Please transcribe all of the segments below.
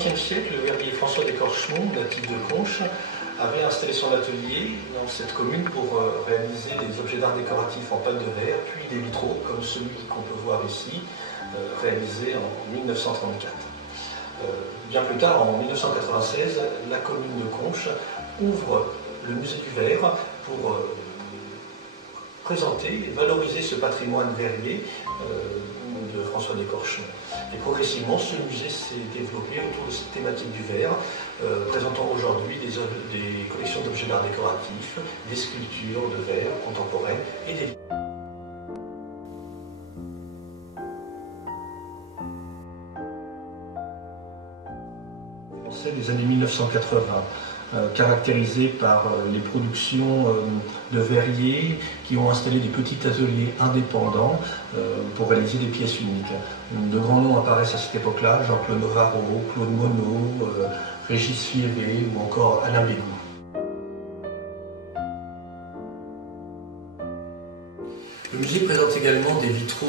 XXe siècle, le verrier François d'Écorchemont, natif de Conches, avait installé son atelier dans cette commune pour réaliser des objets d'art décoratifs en pâte de verre, puis des vitraux, comme celui qu'on peut voir ici, réalisé en 1934. Bien plus tard, en 1996, la commune de Conches ouvre le musée du verre pour présenter et valoriser ce patrimoine verrier de François d'Écorchemont. Et progressivement, ce musée s'est développé autour de cette thématique du verre, présentant aujourd'hui des collections d'objets d'art décoratifs, des sculptures de verre contemporaines et des livres. Des années 1980, caractérisé par les productions de verriers qui ont installé des petits ateliers indépendants pour réaliser des pièces uniques. De grands noms apparaissent à cette époque-là, Jean-Claude Novarot, Claude Monod, Régis Fierret ou encore Alain Bégou. Le musée présente également des vitraux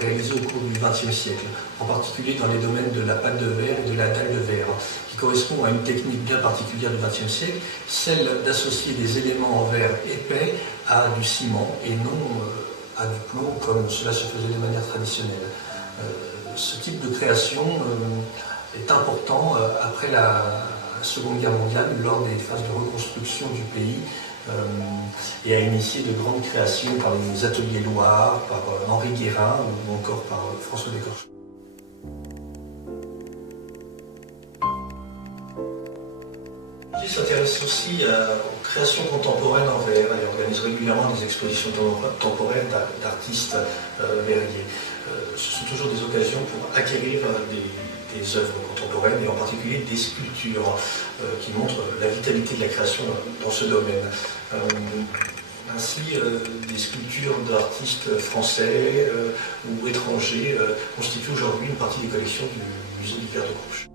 réalisés au cours du XXe siècle, en particulier dans les domaines de la pâte de verre et de la dalle de verre, qui correspond à une technique bien particulière du XXe siècle, celle d'associer des éléments en verre épais à du ciment et non à du plomb comme cela se faisait de manière traditionnelle. Ce type de création est important après la Seconde Guerre mondiale, lors des phases de reconstruction du pays, et a initié de grandes créations par les ateliers Loire, par Henri Guérin ou encore par François d'Écorchemont. Le musée s'intéresse aussi aux créations contemporaines en verre et organise régulièrement des expositions temporaires d'artistes verriers. Ce sont toujours des occasions pour acquérir des œuvres contemporaines et en particulier des sculptures qui montrent la vitalité de la création dans ce domaine. Ainsi, des sculptures d'artistes français ou étrangers constituent aujourd'hui une partie des collections du musée du verre de Conches.